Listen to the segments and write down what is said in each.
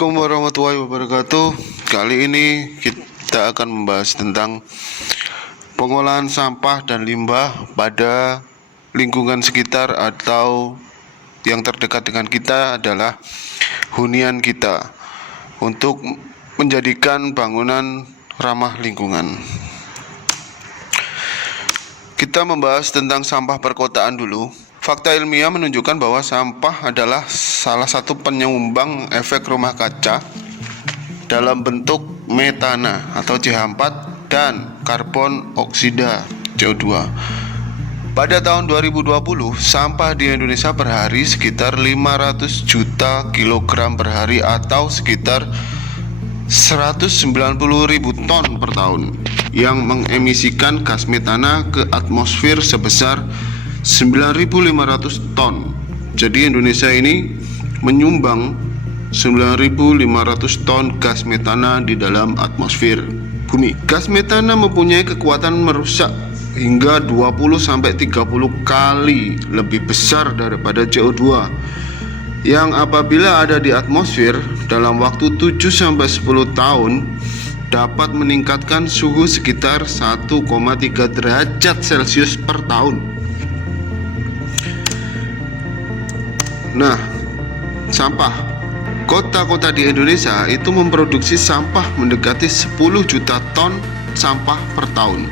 Assalamualaikum warahmatullahi wabarakatuh. Kali ini kita akan membahas tentang pengolahan sampah dan limbah pada lingkungan sekitar atau yang terdekat dengan kita adalah hunian kita, untuk menjadikan bangunan ramah lingkungan. Kita membahas tentang sampah perkotaan dulu. Fakta ilmiah menunjukkan bahwa sampah adalah salah satu penyumbang efek rumah kaca dalam bentuk metana atau CH4 dan karbon oksida CO2. Pada tahun 2020, sampah di Indonesia per hari sekitar 500 juta kilogram per hari atau sekitar 190.000 ton per tahun, yang mengemisikan gas metana ke atmosfer sebesar 9.500 ton. Jadi Indonesia ini menyumbang 9.500 ton gas metana di dalam atmosfer bumi. Gas metana mempunyai kekuatan merusak hingga 20-30 kali lebih besar daripada CO2, yang apabila ada di atmosfer dalam waktu 7-10 tahun dapat meningkatkan suhu sekitar 1,3 derajat Celcius per tahun. Nah, sampah kota-kota di Indonesia itu memproduksi sampah mendekati 10 juta ton sampah per tahun.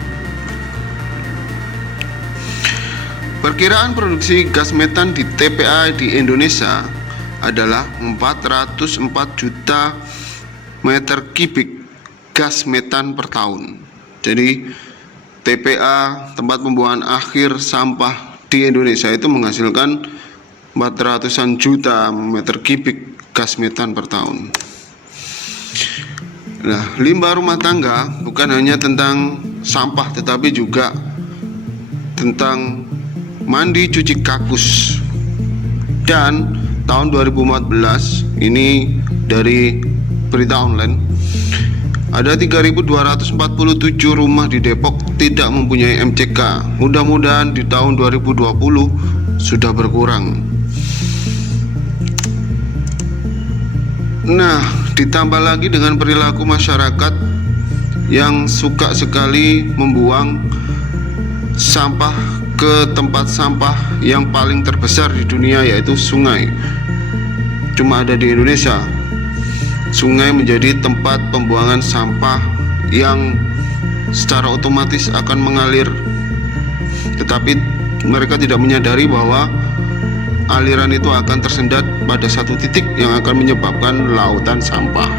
Perkiraan produksi gas metan di TPA di Indonesia adalah 404 juta meter kubik gas metan per tahun. Jadi TPA, tempat pembuangan akhir sampah di Indonesia, itu menghasilkan 400-an juta meter kubik gas metan per tahun. Nah, limbah rumah tangga bukan hanya tentang sampah, tetapi juga tentang mandi cuci kakus. Dan tahun 2014 ini, dari berita online, ada 3.247 rumah di Depok tidak mempunyai MCK. Mudah-mudahan di tahun 2020 sudah berkurang. Nah, ditambah lagi dengan perilaku masyarakat yang suka sekali membuang sampah ke tempat sampah yang paling terbesar di dunia, yaitu sungai. Cuma ada di Indonesia. Sungai menjadi tempat pembuangan sampah yang secara otomatis akan mengalir, tetapi mereka tidak menyadari bahwa aliran itu akan tersendat pada satu titik yang akan menyebabkan lautan sampah.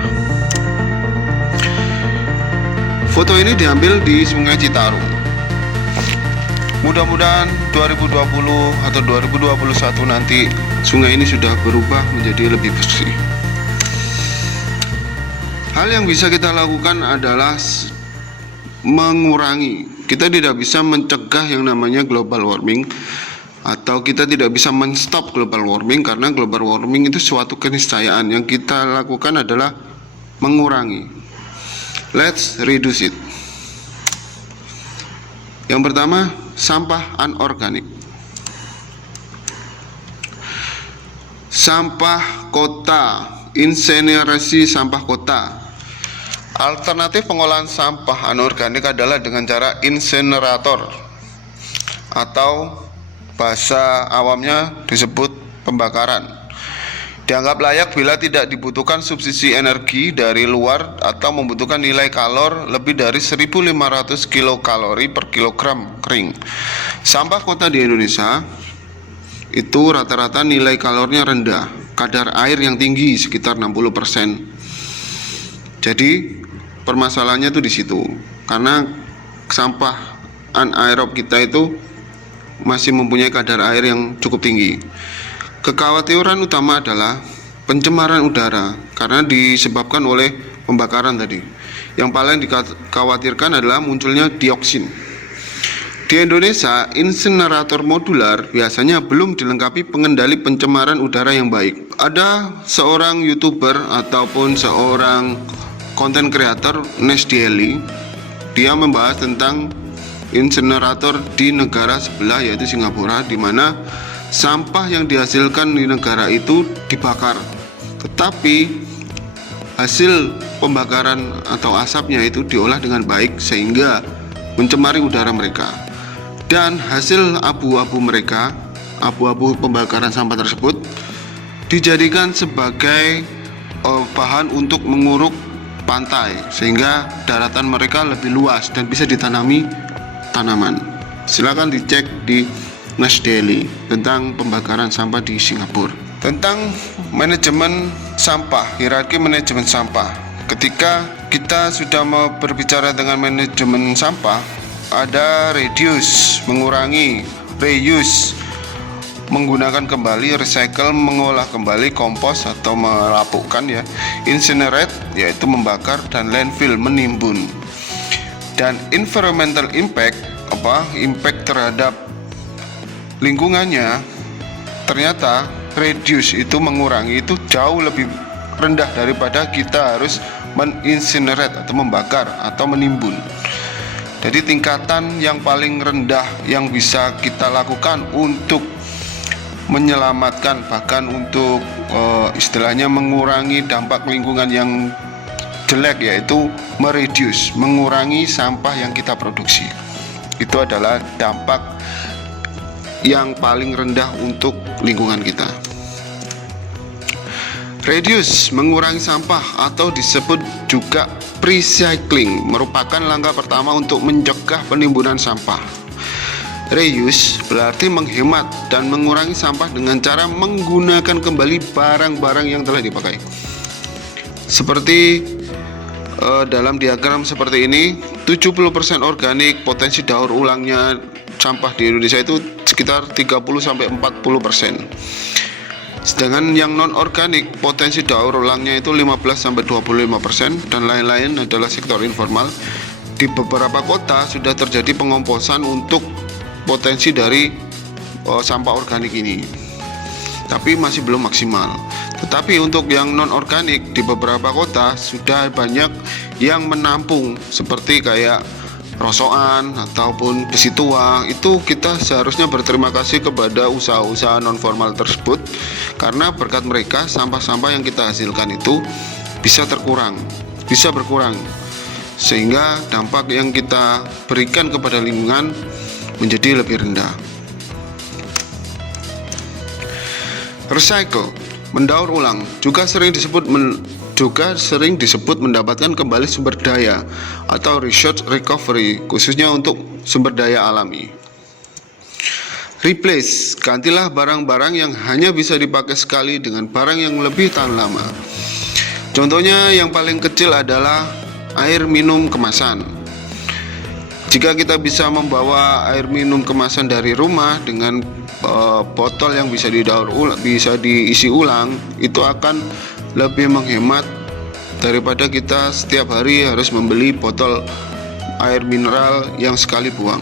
Foto ini diambil di Sungai Citarum. Mudah-mudahan 2020 atau 2021 nanti sungai ini sudah berubah menjadi lebih bersih. Hal yang bisa kita lakukan adalah mengurangi. Kita tidak bisa mencegah yang namanya global warming, atau kita tidak bisa menstop global warming, karena global warming itu suatu keniscayaan. Yang kita lakukan adalah mengurangi. Let's reduce it. Yang pertama, sampah anorganik. Sampah kota, insinerasi sampah kota. Alternatif pengolahan sampah anorganik adalah dengan cara insinerator, atau bahasa awamnya disebut pembakaran. Dianggap layak bila tidak dibutuhkan subsidi energi dari luar atau membutuhkan nilai kalor lebih dari 1.500 kilokalori per kilogram kering. Sampah kota di Indonesia itu rata-rata nilai kalornya rendah, kadar air yang tinggi sekitar 60%. Jadi permasalahannya itu di situ, karena sampah anaerob kita itu masih mempunyai kadar air yang cukup tinggi. Kekhawatiran utama adalah pencemaran udara karena disebabkan oleh pembakaran tadi. Yang paling dikhawatirkan adalah munculnya dioksin. Di Indonesia, insinerator modular biasanya belum dilengkapi pengendali pencemaran udara yang baik. Ada seorang YouTuber ataupun seorang konten kreator, Nesdieli, dia membahas tentang insinerator di negara sebelah, yaitu Singapura, di mana sampah yang dihasilkan di negara itu dibakar, tetapi hasil pembakaran atau asapnya itu diolah dengan baik sehingga mencemari udara mereka. Dan hasil abu-abu mereka, abu-abu pembakaran sampah tersebut dijadikan sebagai bahan untuk menguruk pantai sehingga daratan mereka lebih luas dan bisa ditanami tanaman. Silakan dicek di Nash Daily tentang pembakaran sampah di Singapura. Tentang manajemen sampah, hierarki manajemen sampah. Ketika kita sudah mau berbicara dengan manajemen sampah, ada reduce, mengurangi, reuse, menggunakan kembali, recycle, mengolah kembali, kompos atau melapukkan ya, incinerate yaitu membakar, dan landfill, menimbun. Dan environmental impact, impact terhadap lingkungannya, ternyata reduce itu mengurangi itu jauh lebih rendah daripada kita harus men-incinerate atau membakar atau menimbun. Jadi tingkatan yang paling rendah yang bisa kita lakukan untuk menyelamatkan, bahkan untuk istilahnya mengurangi dampak lingkungan yang jelek, yaitu mereduce, mengurangi sampah yang kita produksi. Itu adalah dampak yang paling rendah untuk lingkungan kita. Reduce, mengurangi sampah atau disebut juga recycling, merupakan langkah pertama untuk mencegah penimbunan sampah. Reuse berarti menghemat dan mengurangi sampah dengan cara menggunakan kembali barang-barang yang telah dipakai. Seperti dalam diagram seperti ini, 70% organik, potensi daur ulangnya sampah di Indonesia itu sekitar 30-40%. Sedangkan yang non organik, potensi daur ulangnya itu 15-25%, dan lain-lain adalah sektor informal. Di beberapa kota sudah terjadi pengomposan untuk potensi dari sampah organik ini, tapi masih belum maksimal. Tetapi untuk yang non organik di beberapa kota sudah banyak yang menampung, seperti kayak rosokan ataupun besi tua. Itu kita seharusnya berterima kasih kepada usaha-usaha non formal tersebut, karena berkat mereka sampah-sampah yang kita hasilkan itu bisa berkurang, sehingga dampak yang kita berikan kepada lingkungan menjadi lebih rendah. Recycle, mendaur ulang, juga sering disebut mendapatkan kembali sumber daya atau resource recovery, khususnya untuk sumber daya alami. Replace, gantilah barang-barang yang hanya bisa dipakai sekali dengan barang yang lebih tahan lama. Contohnya yang paling kecil adalah air minum kemasan. Jika kita bisa membawa air minum kemasan dari rumah dengan botol yang bisa diisi ulang, itu akan lebih menghemat daripada kita setiap hari harus membeli botol air mineral yang sekali buang.